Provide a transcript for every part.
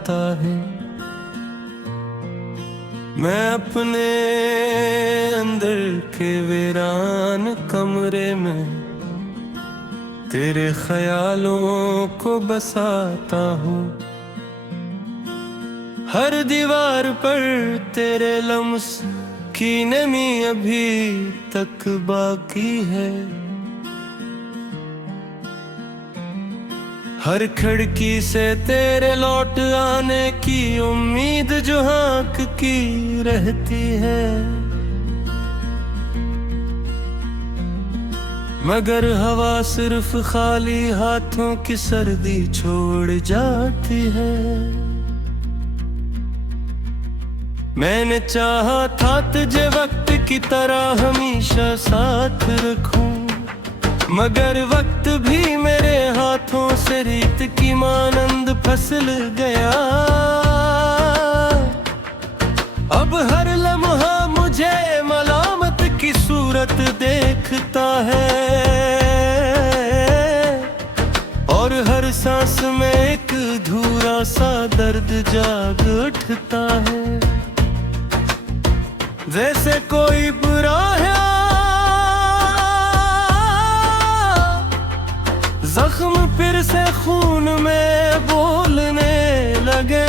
आता है। मैं अपने अंदर के वीरान कमरे में तेरे ख्यालों को बसाता हूँ। हर दीवार पर तेरे लम्स की नमी अभी तक बाकी है। हर खिड़की से तेरे लौट आने की उम्मीद जो हाँक की रहती है। मगर हवा सिर्फ खाली हाथों की सर्दी छोड़ जाती है। मैंने चाहा था तुझे वक्त की तरह हमेशा साथ रखूं, मगर वक्त भी मेरे हाथों से रीत की मानंद फिसल गया। अब हर लम्हा मुझे मलामत की सूरत देखता है, और हर सांस में एक अधूरा सा दर्द जाग उठता है। जैसे कोई बुरा है जख्म फिर से खून में बोलने लगे।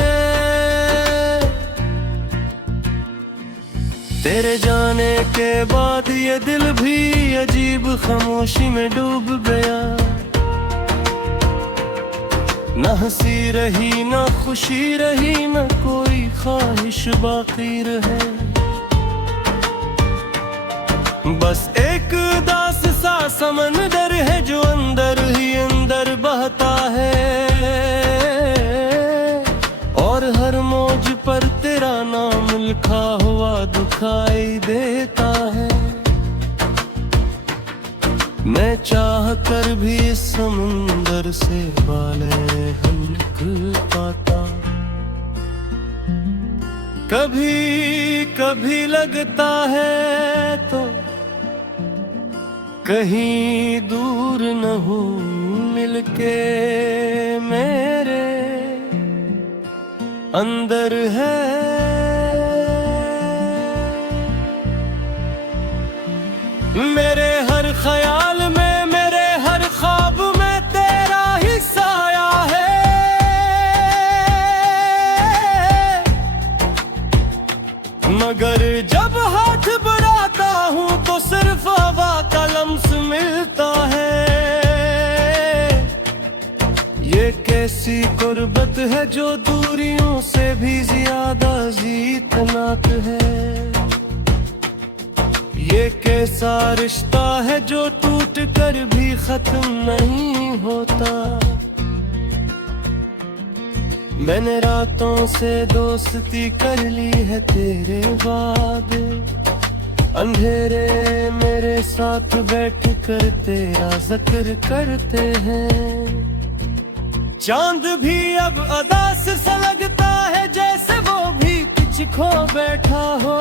तेरे जाने के बाद ये दिल भी अजीब खामोशी में डूब गया। न हंसी रही न खुशी रही न कोई ख्वाहिश बाकी रहे। बस एक उदास सा समंदर है जो अंदर ही अंदर बहता है, और हर मौज पर तेरा नाम लिखा हुआ दिखाई देता है। मैं चाह कर भी इस समंदर से बाले हम निकल पाता। कभी कभी लगता है तो कहीं दूर न हूँ मिलके मेरे अंदर है। मेरे हर ख्याल में मेरे हर ख्वाब में तेरा ही साया है। मगर जब हाथ बढ़ाता हूँ तो सिर्फ हवा का लम्स मिलता है। ये कैसी कुर्बत है जो दूरियों से भी ज्यादा जीतनाक है। ये कैसा रिश्ता है जो टूट कर भी खत्म नहीं होता। मैंने रातों से दोस्ती कर ली है तेरे वादे। अंधेरे मेरे साथ बैठ कर तेरा जिक्र करते हैं। चांद भी अब अदास सा लगता है जैसे वो भी कुछ खो बैठा हो।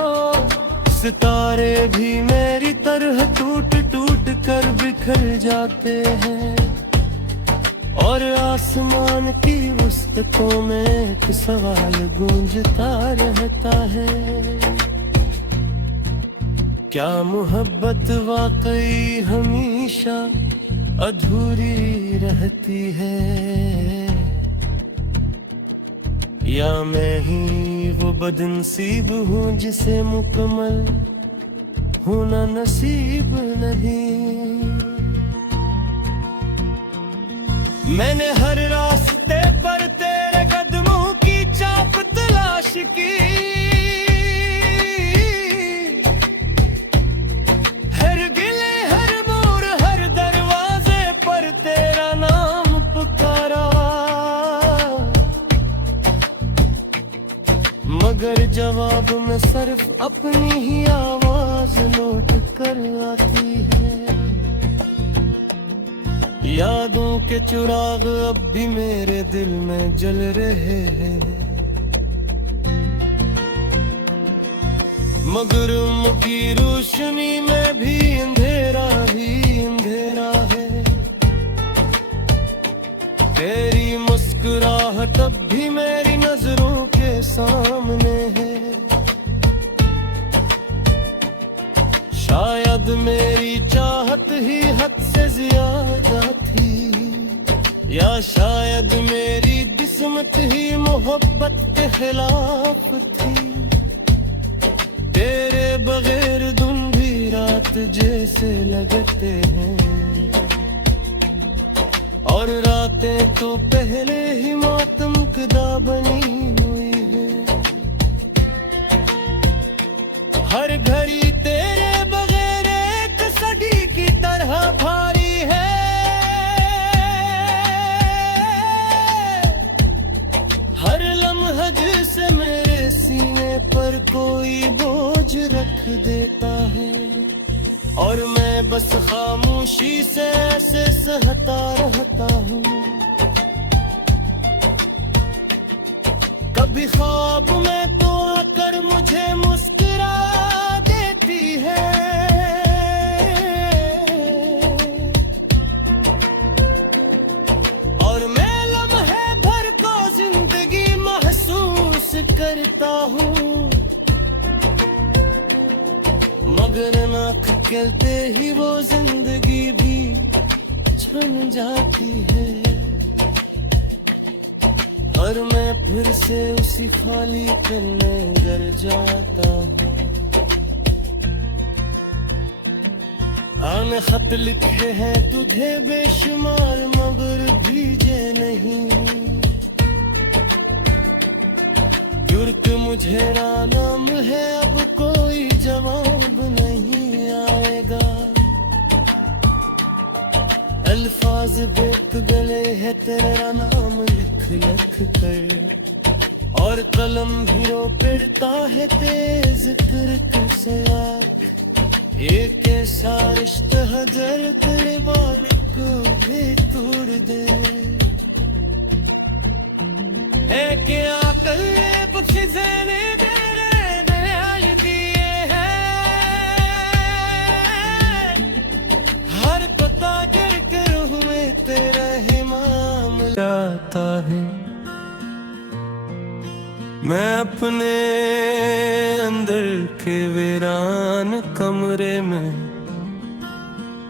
सितारे भी मेरी तरह टूट टूट कर बिखर जाते हैं, और आसमान की वसतों में एक सवाल गूंजता रहता है। क्या मोहब्बत वाकई हमेशा अधूरी रहती है, या मैं ही वो बदनसीब हूँ जिसे मुकम्मल होना नसीब नहीं। मैंने हर रास्ते पर तेरे कदमों की चाप तलाश की। हर गिले हर मोड़ हर दरवाजे पर तेरा नाम पुकारा। मगर जवाब में सिर्फ अपनी ही आवाज लौट कर आती है। यादों के चिराग अब भी मेरे दिल में जल रहे हैं, मगर उनकी रोशनी में भी अंधेरा ही अंधेरा है। तेरी मुस्कुराहट अब भी मेरी नजर शायद मेरी किस्मत ही मोहब्बत के खिलाफ थी। तेरे बगैर दिन भी रात जैसे लगते हैं, और रातें तो पहले ही मातम कदा बनी हुई है। हर घड़ी तेरे बगैर एक सदी की तरह भारी है। हर लम्हा जैसे मेरे सीने पर कोई बोझ रख देता है, और मैं बस खामोशी से ऐसे सहता रहता हूँ। कभी ख्वाब में तो आकर मुझे मुस्कुरा देती है, और मैं लम्हे भर को जिंदगी महसूस करता हूँ। मगर आँख खेलते ही वो जिंदगी भी छन जाती है, और मैं फिर से उसी खाली करने गर जाता हूँ। आने खत लिखे हैं तुझे बेशुमार मगर भेजे नहीं। युर्क मुझे नाम है, अब कोई जवाब नहीं आएगा। अल्फाज बेत गले है तेरा नाम लिख लिख कर, और कलम भी रो पड़ता है तेज कर से। एक ऐसा रिश्ता हजर तेरे बाल को भी तोड़ दे, है क्या कल बख्शिज़ने तेरे दयाल दिए हैं। हर पता कर कर हुए तेरा ही मामला जाता है। मैं अपने अंदर के वीरान कमरे में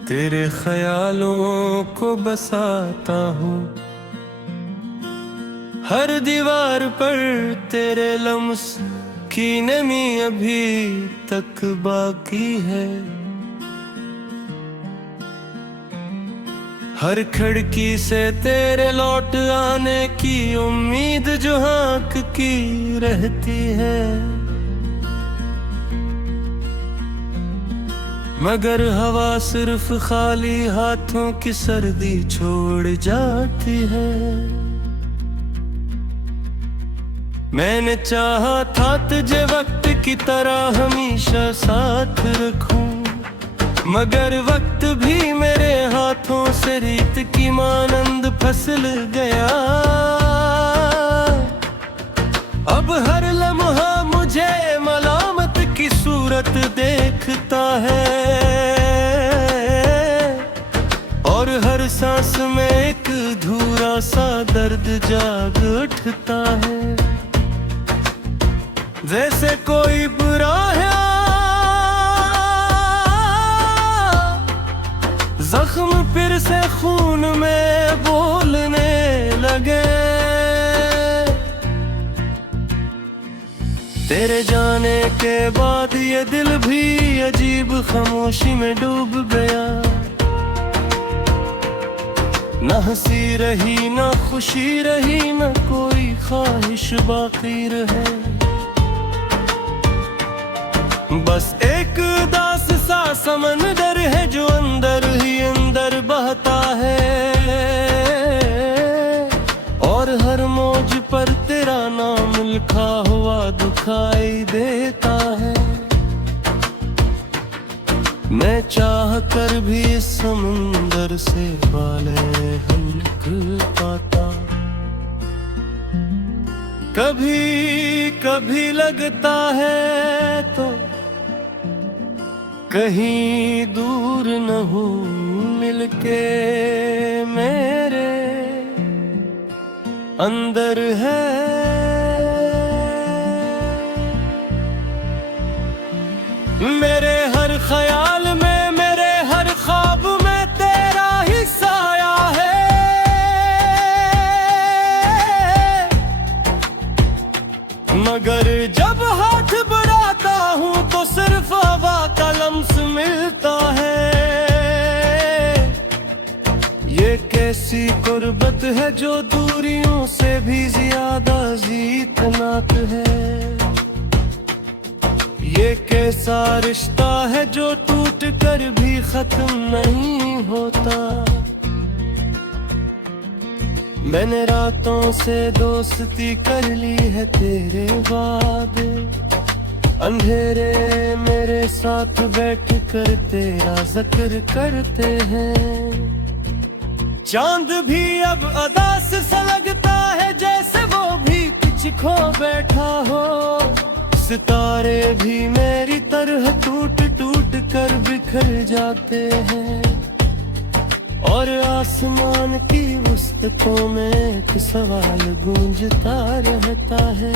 तेरे ख्यालों को बसाता हूँ। हर दीवार पर तेरे लम्स की नमी अभी तक बाकी है। हर खिड़की से तेरे लौट आने की उम्मीद जो हाँक की रहती है, मगर हवा सिर्फ खाली हाथों की सर्दी छोड़ जाती है। मैंने चाहा था तुझे वक्त की तरह हमेशा साथ रखूं, मगर वक्त भी मेरे हाथों से रीत की मानंद फिसल गया। अब हर लम्हा मुझे मलामत की सूरत देखता है, और हर सांस में एक अधूरा सा दर्द जाग उठता है। जैसे कोई बुरा है जख्म फिर से खून में बोलने लगे। तेरे जाने के बाद ये दिल भी अजीब खामोशी में डूब गया। न हंसी रही न खुशी रही न कोई ख्वाहिश बाकी रहे, बस एक उदास सा समंदर है जो अंदर ही अंदर बहता है, और हर मौज पर तेरा नाम लिखा हुआ दिखाई देता है। मैं चाह कर भी इस समंदर से बाले हम निकल पाता। कभी कभी लगता है तो कहीं दूर न हो मिलके मेरे अंदर है। मेरे हर ख्याल में मेरे हर ख्वाब में तेरा ही साया है। मगर जब हाथ बढ़ाता हूँ तो सिर्फ हवा का लम्स मिलता है। ये कैसी गुर्बत है जो दूरियों से भी ज्यादा जीतनाक है। ये कैसा रिश्ता है जो टूट कर भी खत्म नहीं होता। मैंने रातों से दोस्ती कर ली है तेरे बाद, अंधेरे मेरे साथ बैठ कर तेरा जिक्र करते हैं। चांद भी अब अदास सा लगता है जैसे वो भी कुछ खो बैठा हो। सितारे भी मेरी तरह टूट टूट कर बिखर जाते हैं। और आसमान की वसतों में एक सवाल गूंजता रहता है,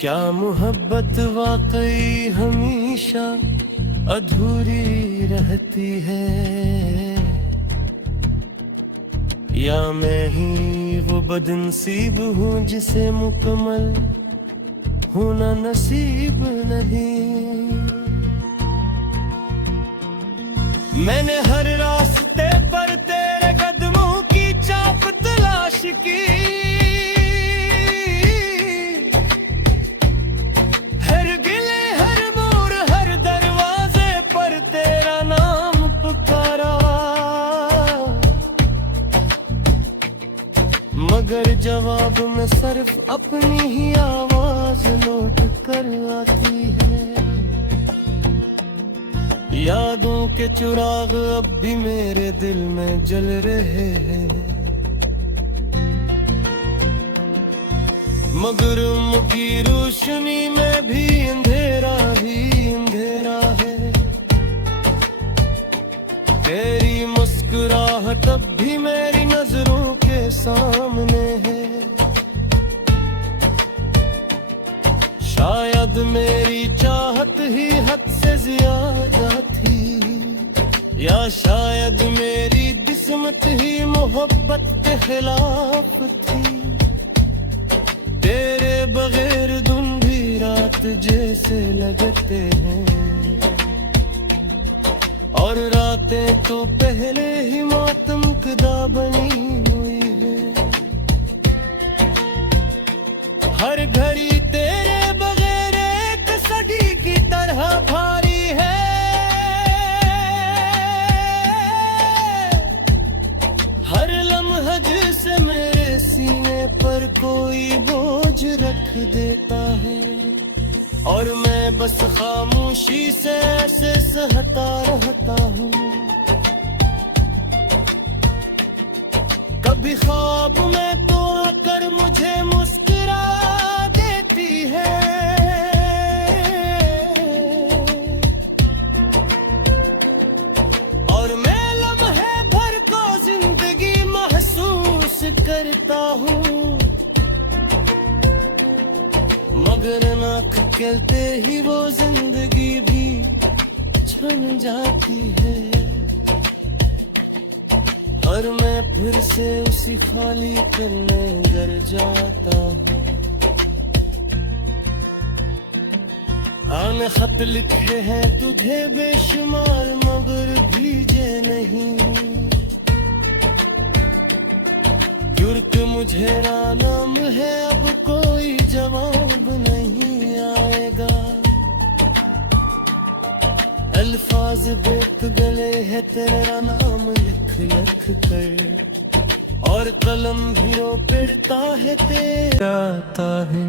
क्या मोहब्बत वाकई हमेशा अधूरी रहती है, या मैं ही वो बदनसीब हूँ जिसे मुकम्मल होना नसीब नहीं। मैंने हर रास्ते पर तेरे कदमों की चाप तलाश की, हर गिले हर मोड़ हर दरवाजे पर तेरा नाम पुकारा। मगर जवाब में सिर्फ अपनी ही आवाज लौट कर आती है। यादों के चिराग अब भी मेरे दिल में जल रहे हैं, मगर उनकी रोशनी में भी अंधेरा ही अंधेरा है। तेरी मुस्कुराहट अब भी मेरी नजरों के सामने है। शायद मेरी चाहत ही हद से ज्यादा थी, या शायद मेरी किस्मत ही मोहब्बत के खिलाफ थी। तेरे बगैर दिन भी रात जैसे लगते हैं, और रातें तो पहले ही मातम कदा बनी हुई है। हर घड़ी तेरे बगैर एक सदी की तरह भारी है। हर लम्हा जिसे मेरे सीने पर कोई बोझ रख देता है, और मैं बस खामोशी से ऐसे सहता रहता हूँ। कभी ख्वाब में तो आकर मुझे मुस्कुरा देती है, और मैं लम्हे भर को जिंदगी महसूस करता हूँ। मगर आँख खेलते ही वो जिंदगी भी छन जाती है, और मैं फिर से उसी खाली पल में गिर जाता हूँ। आने खत लिखे हैं तुझे बेशुमार मगर भीजे नहीं। जुर्क मुझे नाम है अब कोई जवाब नहीं आएगा। अल्फाज बेक गले है तेरा नाम लिख लिख कर, और कलम भी रो पिड़ता है तेरा आता है।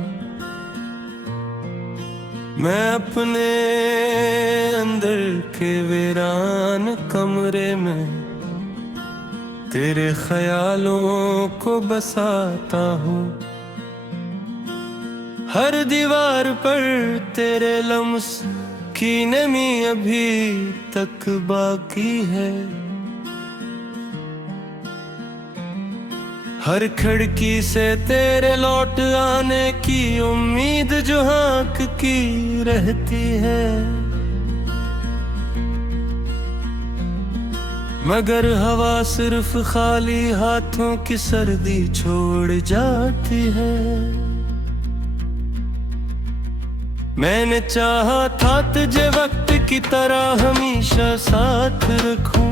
मैं अपने अंदर के वीरान कमरे में तेरे ख्यालों को बसाता हूँ। हर दीवार पर तेरे लम्स की नमी अभी तक बाकी है। हर खिड़की से तेरे लौट आने की उम्मीद जो आँख की रहती है। मगर हवा सिर्फ खाली हाथों की सर्दी छोड़ जाती है। मैंने चाहा था तुझे वक्त की तरह हमेशा साथ रखूं,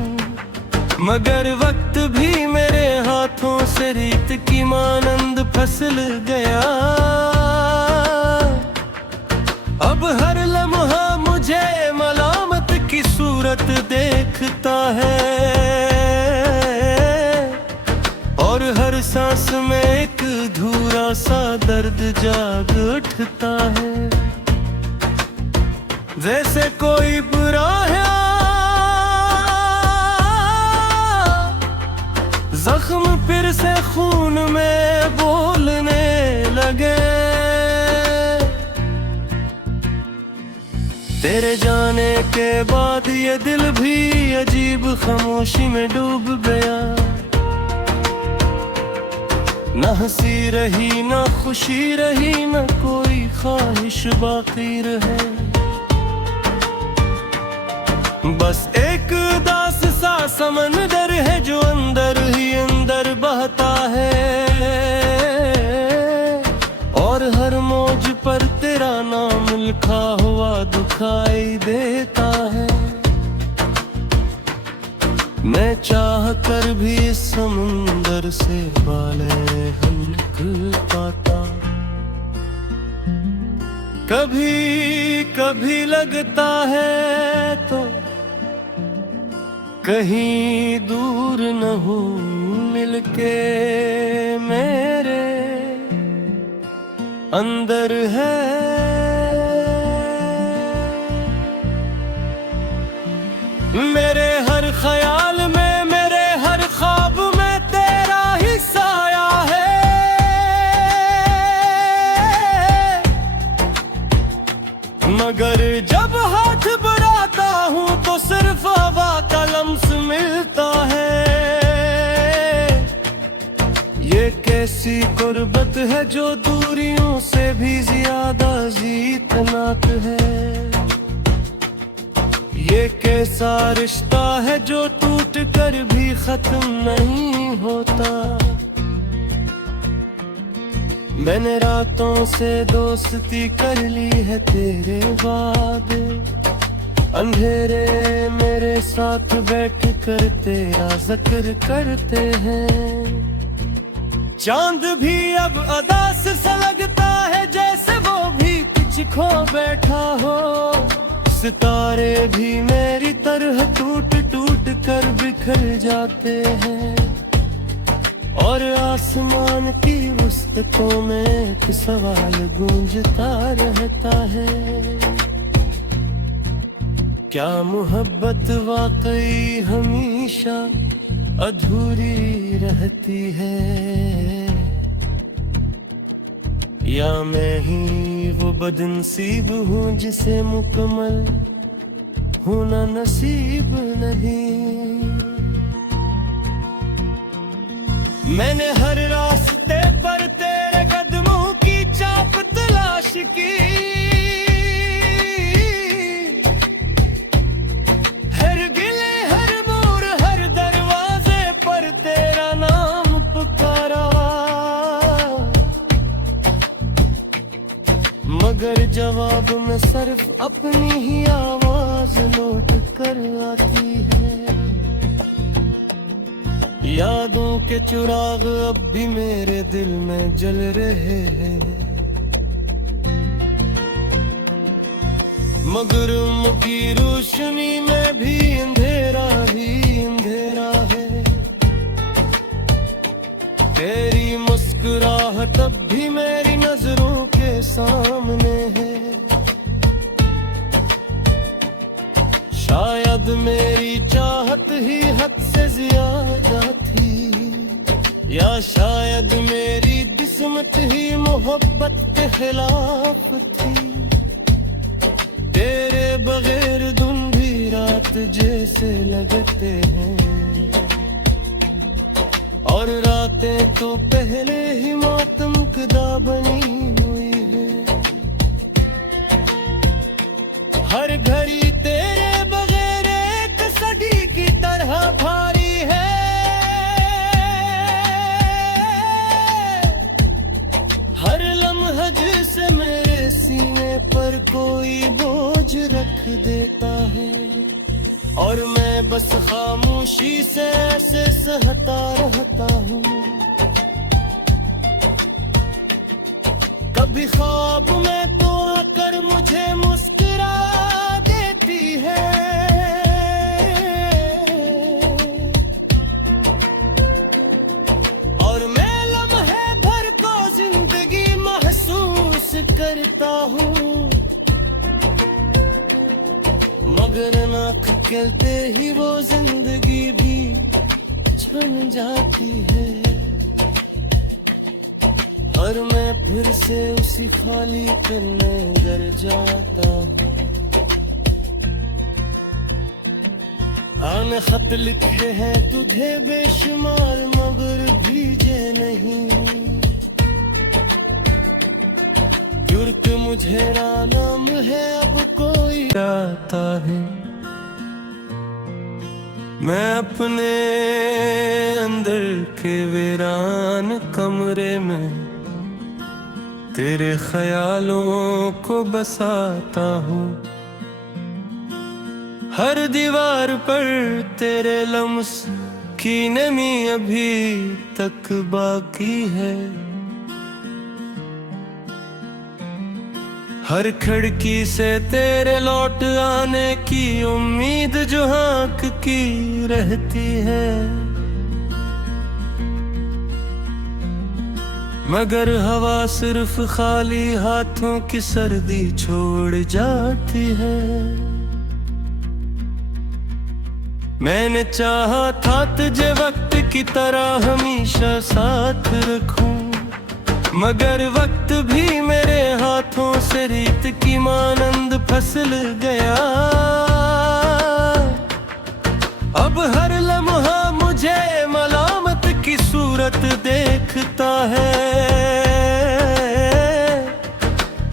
मगर वक्त भी मेरे हाथों से रीत की मानंद फिसल गया। अब हर लम्हा मुझे मलामत की सूरत देखता है, और हर सांस में एक अधूरा सा दर्द जाग उठता है। जैसे कोई बुरा है जख्म फिर से खून में बोलने लगे। तेरे जाने के बाद ये दिल भी अजीब खामोशी में डूब गया। न हंसी रही न खुशी रही, न कोई ख्वाहिश बाकी रहे। बस एक उदास सा समंदर है जो अंदर ही अंदर बहता है, और हर मौज पर तेरा नाम लिखा हुआ दिखाई देता है। मैं चाह कर भी इस समुंदर से बाले हम निकल पाता। कभी कभी लगता है तो कहीं दूर न हो मिलके मेरे अंदर है। मेरे हर ख्याल में, मेरे हर ख्वाब में तेरा ही साया है। मगर जब हाथ बढ़ाता हूँ तो सिर्फ हवा का लम्स मिलता है। ये कैसी गुर्बत है जो दूरियों से भी ज्यादा जीतनाक है। ये कैसा रिश्ता है जो टूट कर भी खत्म नहीं होता। मैंने रातों से दोस्ती कर ली है तेरे बाद, अंधेरे मेरे साथ बैठ कर तेरा जिक्र करते हैं। चांद भी अब अदास सा लगता है जैसे वो भी कुछ खो बैठा हो। सितारे भी मेरी तरह टूट टूट कर बिखर जाते हैं, और आसमान की वसतों में एक सवाल गूंजता रहता है। क्या मोहब्बत वाकई हमेशा अधूरी रहती है, या मैं ही वो बदनसीब हूँ जिसे मुकम्मल होना नसीब नहीं। मैंने हर रास्ते पर तेरे कदमों की चाप तलाश की, हर गिले हर मोड़ हर दरवाजे पर तेरा नाम पुकारा। मगर जवाब में सिर्फ अपनी ही आवाज लौट कर आती है। यादों के चिराग अब भी मेरे दिल में जल रहे हैं, मगर उनकी रोशनी में भी अंधेरा ही अंधेरा है। तेरी मुस्कुराहट अब भी मेरी नजरों के सामने है। शायद मेरी चाहत ही हद से ज्यादा थी, या शायद मेरी किस्मत ही मोहब्बत के खिलाफ थी। तेरे बगैर दिन भी रात जैसे लगते हैं, और रातें तो पहले ही मातमकदा बनी हुई है। हर घड़ी तेरे बगैर एक सदी की तरह भाई पर कोई बोझ रख देता है, और मैं बस खामोशी से ऐसे सहता रहता हूँ। कभी ख्वाब में तो आकर मुझे मुस्कुरा देती है, और मैं लम्हे भर को जिंदगी महसूस करता हूँ, मगर आँख खेलते ही वो जिंदगी भी छन जाती है, और मैं फिर से उसी खाली करने गर जाता हूँ। आने खत लिखे हैं तुझे बेशुमार, मगर भीजे नहीं, क्योंकि मुझे नाम है अब कोई आता है। मैं अपने अंदर के वीरान कमरे में तेरे ख्यालों को बसाता हूँ, हर दीवार पर तेरे लम्स की नमी अभी तक बाकी है, हर खिड़की से तेरे लौट आने की उम्मीद जो हाँक की रहती है, मगर हवा सिर्फ खाली हाथों की सर्दी छोड़ जाती है। मैंने चाहा था तुझे वक्त की तरह हमेशा साथ रखूं, मगर वक्त भी मेरे हाथों से रीत की मानंद फिसल गया। अब हर लम्हा मुझे मलामत की सूरत देखता है,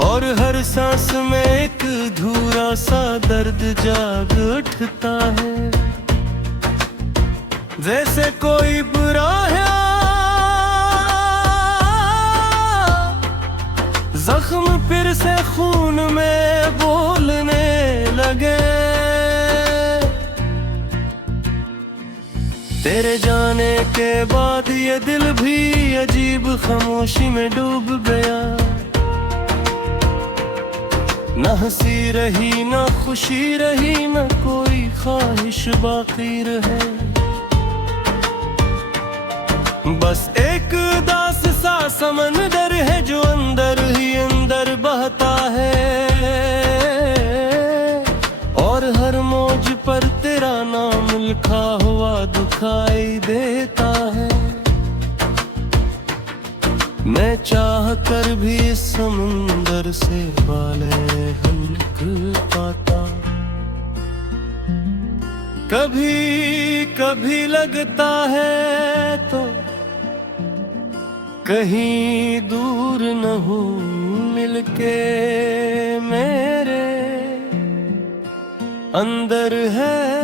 और हर सांस में एक अधूरा सा दर्द जाग उठता है, जैसे कोई बुरा है जख्म फिर से खून में बोलने लगे। तेरे जाने के बाद ये दिल भी अजीब खामोशी में डूब गया, न हंसी रही न खुशी रही, न कोई ख्वाहिश बाकी रहे, बस एक उदास सा समंदर है जो अंदर ही अंदर बहता है, और हर मौज पर तेरा नाम लिखा हुआ दिखाई देता है। मैं चाह कर भी इस समंदर से पाले हम निकल पाता, कभी कभी लगता है तो कहीं दूर न हो मिलके मेरे अंदर है